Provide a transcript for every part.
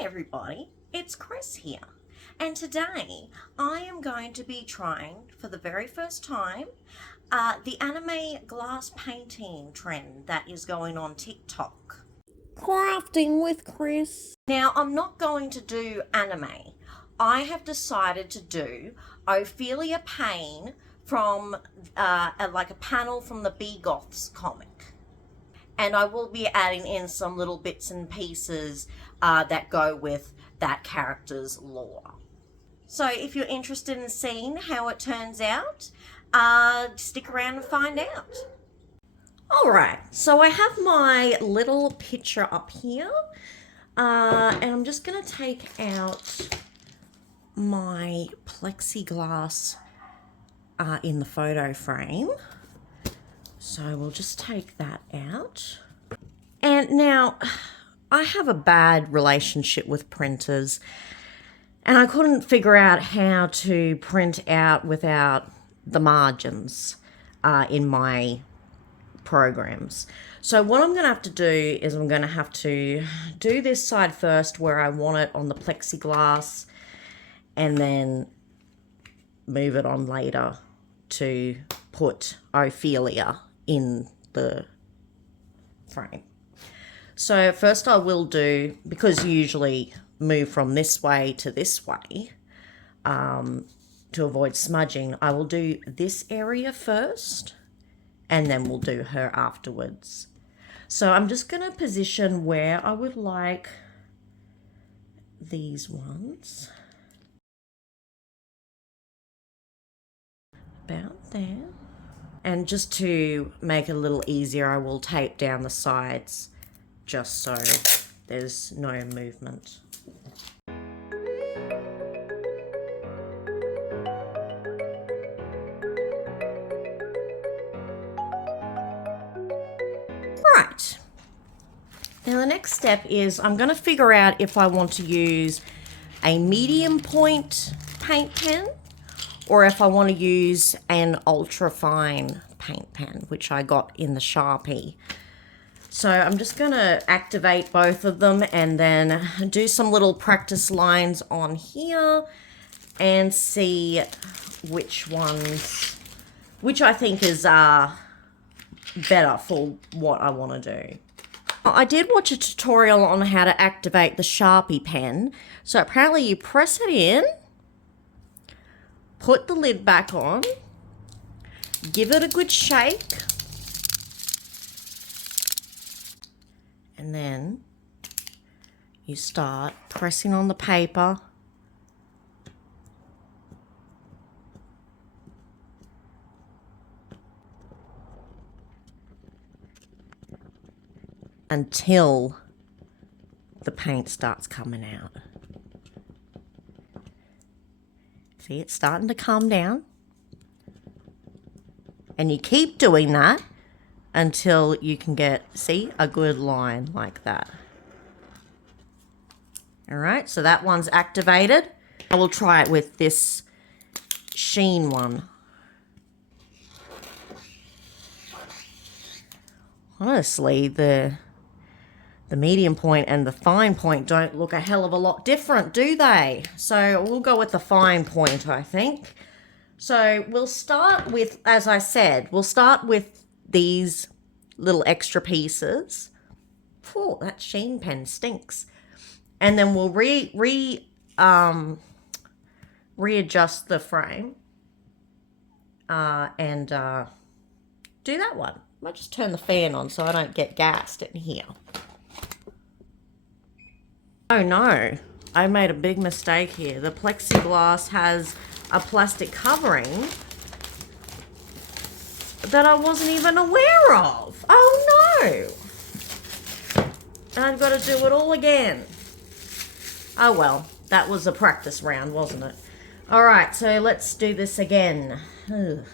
Hi everybody, it's Chris here, and today I am going to be trying for the very first time the anime glass painting trend that is going on TikTok. Crafting with Chris. Now I'm not going to do anime. I have decided to do Ophelia Payne from like a panel from the Be Goths comic. And I will be adding in some little bits and pieces that go with that character's lore. So if you're interested in seeing how it turns out, stick around and find out. Alright, so I have my little picture up here, and I'm just going to take out my plexiglass in the photo frame. So we'll just take that out. And now, I have a bad relationship with printers, and I couldn't figure out how to print out without the margins in my programs. So what I'm going to have to do is I'm going to have to do this side first where I want it on the plexiglass, and then move it on later to put Ophelia in the frame. So first I will do, because you usually move from this way to this way to avoid smudging, I will do this area first and then we'll do her afterwards. So I'm just going to position where I would like these ones. About there. And just to make it a little easier, I will tape down the sides just so there's no movement. Right. Now the next step is I'm going to figure out if I want to use a medium point paint pen or if I want to use an ultra fine paint pen, which I got in the Sharpie. So I'm just going to activate both of them and then do some little practice lines on here and see which I think is better for what I want to do. I did watch a tutorial on how to activate the Sharpie pen. So apparently you press it in, put the lid back on, give it a good shake, and then you start pressing on the paper until the paint starts coming out. See, it's starting to calm down. And you keep doing that until you can get, see, a good line like that. All right, so that one's activated. I will try it with this sheen one. Honestly, the medium point and the fine point don't look a hell of a lot different, do they? So we'll go with the fine point, I think. So we'll start with, as I said, we'll start with these little extra pieces. Oh, that sheen pen stinks. And then we'll readjust the frame and do that one. I might just turn the fan on so I don't get gassed in here. Oh no, I made a big mistake here. The plexiglass has a plastic covering that I wasn't even aware of. Oh no! And I've got to do it all again. Oh well, that was a practice round, wasn't it? Alright, so let's do this again. Ugh.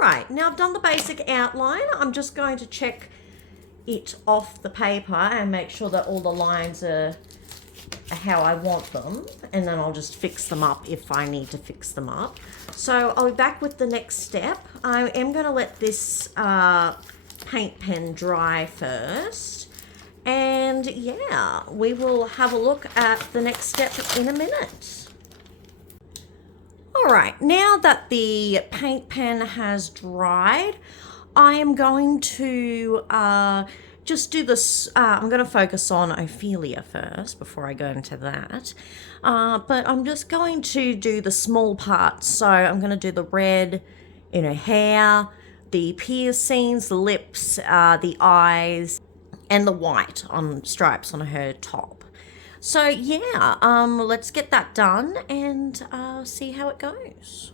right, now I've done the basic outline. I'm just going to check it off the paper and make sure that all the lines are how I want them, and then I'll just fix them up if I need to fix them up. So I'll be back with the next step. I am going to let this paint pen dry first, and yeah, we will have a look at the next step in a minute. All right, now that the paint pen has dried, I am going to just do this. I'm going to focus on Ophelia first before I go into that. But I'm just going to do the small parts. So I'm going to do the red in her hair, the piercings, the lips, the eyes, and the white on stripes on her top. So yeah, let's get that done and see how it goes.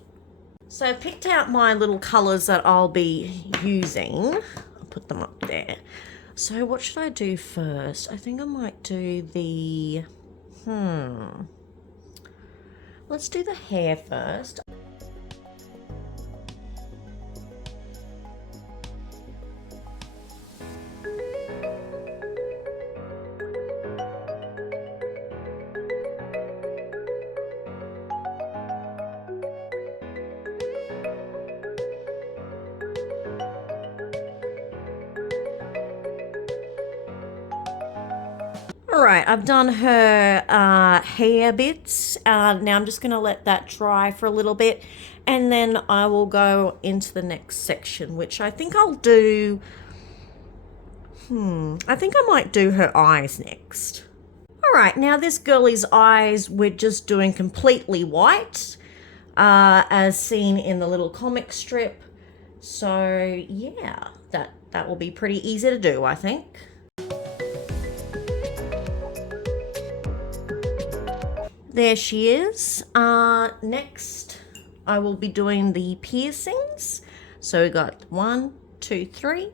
So I've picked out my little colours that I'll be using. I'll put them up there. So what should I do first? I think I might do the, let's do the hair first. All right, I've done her hair bits. Now I'm just going to let that dry for a little bit, and then I will go into the next section, which I think I'll do, I think I might do her eyes next. All right, now this girlie's eyes, we're just doing completely white, as seen in the little comic strip. So yeah, that will be pretty easy to do, I think. There she is. Next, I will be doing the piercings. So we got 1, 2, 3.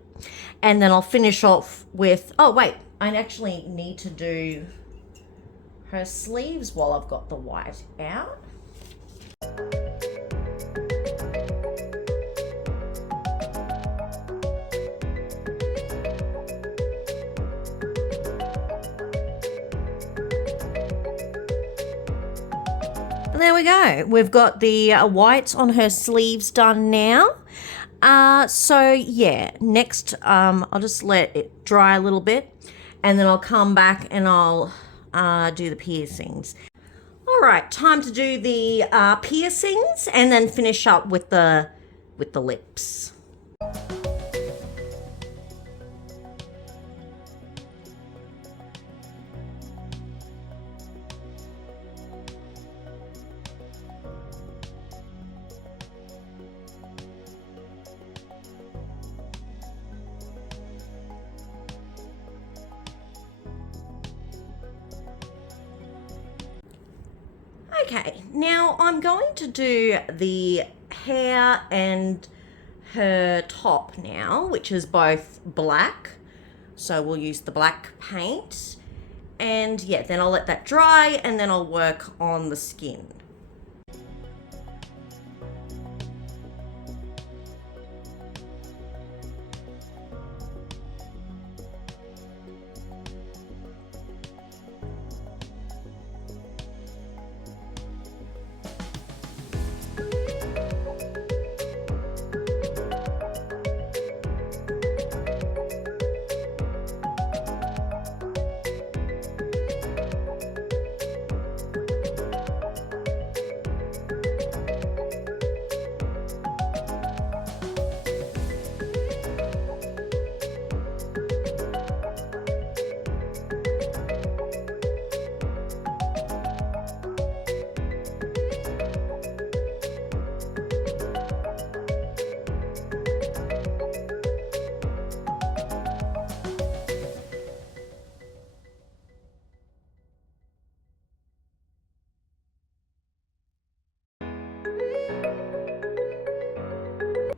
And then I'll finish off with, oh wait, I actually need to do her sleeves while I've got the white out. There we go. We've got the whites on her sleeves done now. So yeah, next I'll just let it dry a little bit, and then I'll come back and I'll do the piercings. All right, time to do the piercings and then finish up with the lips. Okay, now I'm going to do the hair and her top now, which is both black. So we'll use the black paint. And yeah, then I'll let that dry and then I'll work on the skin.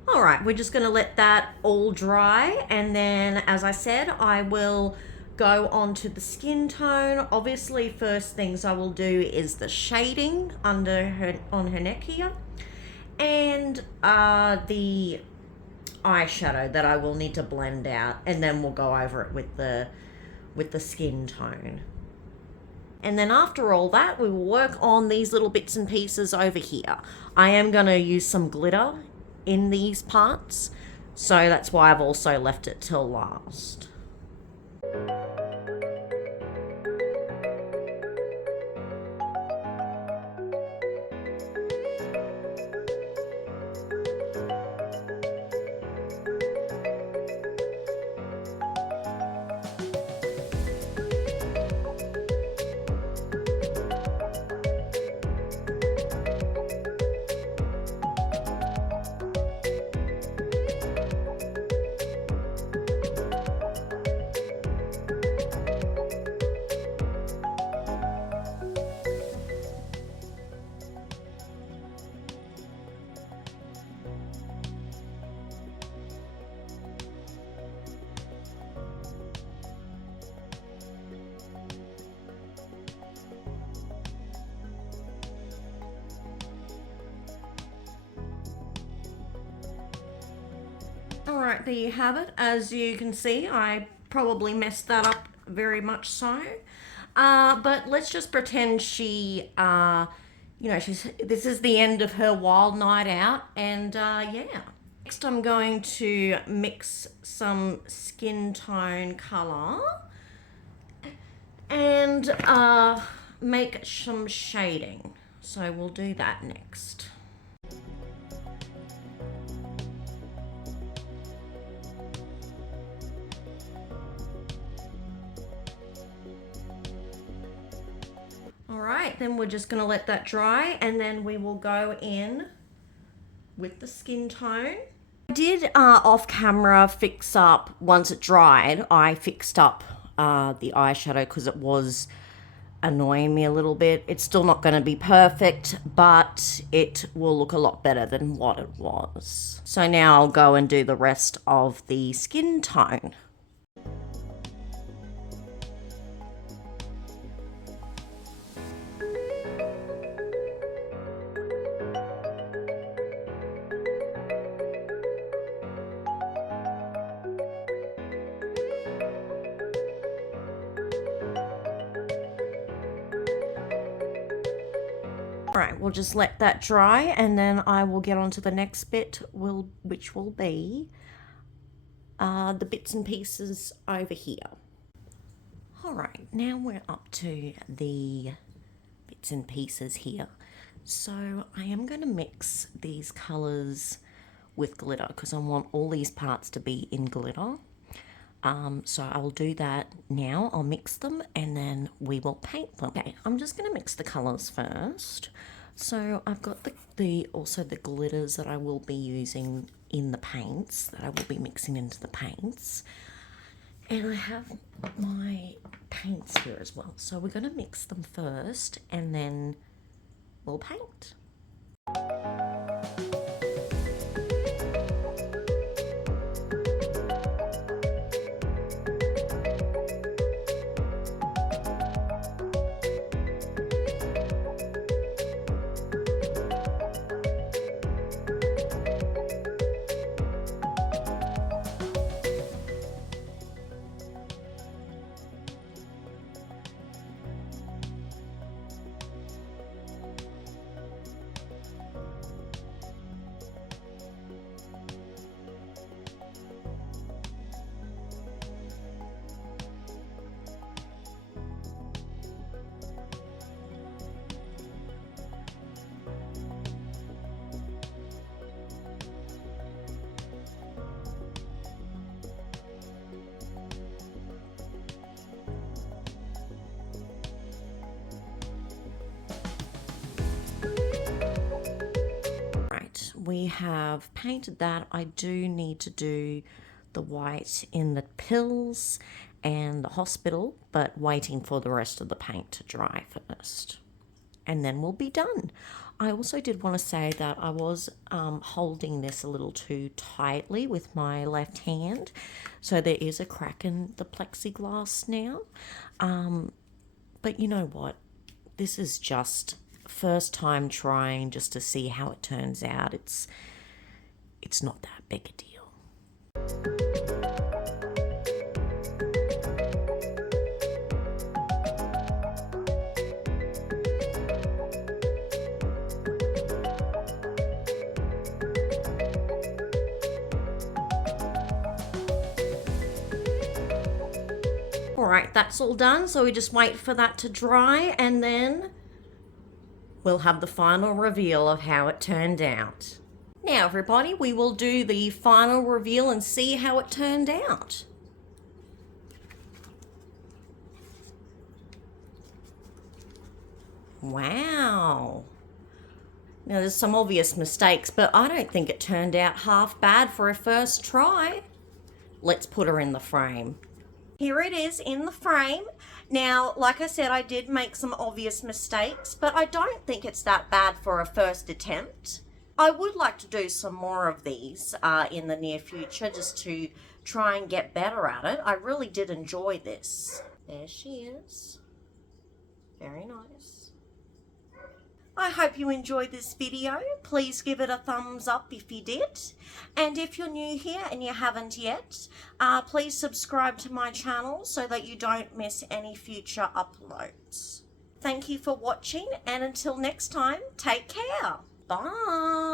All right, we're just going to let that all dry, and then, as I said, I will go on to the skin tone. Obviously, first things I will do is the shading under her, on her neck here, and the eyeshadow that I will need to blend out, and then we'll go over it with the skin tone. And then after all that, we will work on these little bits and pieces over here. I am going to use some glitter in these parts, so that's why I've also left it till last. Alright, there you have it. As you can see, I probably messed that up very much so. But let's just pretend she, this is the end of her wild night out, and yeah. Next I'm going to mix some skin tone colour and make some shading. So we'll do that next. Alright, then we're just going to let that dry, and then we will go in with the skin tone. I did off camera fix up, once it dried, I fixed up the eyeshadow because it was annoying me a little bit. It's still not going to be perfect, but it will look a lot better than what it was. So now I'll go and do the rest of the skin tone. Alright, we'll just let that dry, and then I will get on to the next bit, which will be the bits and pieces over here. Alright, now we're up to the bits and pieces here. So I am going to mix these colours with glitter because I want all these parts to be in glitter. So I will do that now. I'll mix them and then we will paint them. Okay, I'm just going to mix the colours first. So I've got also the glitters that I will be using in the paints, that I will be mixing into the paints. And I have my paints here as well. So we're going to mix them first and then we'll paint. We have painted that. I do need to do the white in the pills and the hospital, but waiting for the rest of the paint to dry first. And then we'll be done. I also did want to say that I was holding this a little too tightly with my left hand. So there is a crack in the plexiglass now. But you know what? This is just first time trying just to see how it turns out. It's not that big a deal. Alright, that's all done, so we just wait for that to dry and then we'll have the final reveal of how it turned out. Now everybody, we will do the final reveal and see how it turned out. Wow. Now there's some obvious mistakes, but I don't think it turned out half bad for a first try. Let's put her in the frame. Here it is in the frame. Now, like I said, I did make some obvious mistakes, but I don't think it's that bad for a first attempt. I would like to do some more of these in the near future just to try and get better at it. I really did enjoy this. There she is. Very nice. I hope you enjoyed this video. Please give it a thumbs up if you did. And if you're new here and you haven't yet, please subscribe to my channel so that you don't miss any future uploads. Thank you for watching, and until next time, take care. Bye.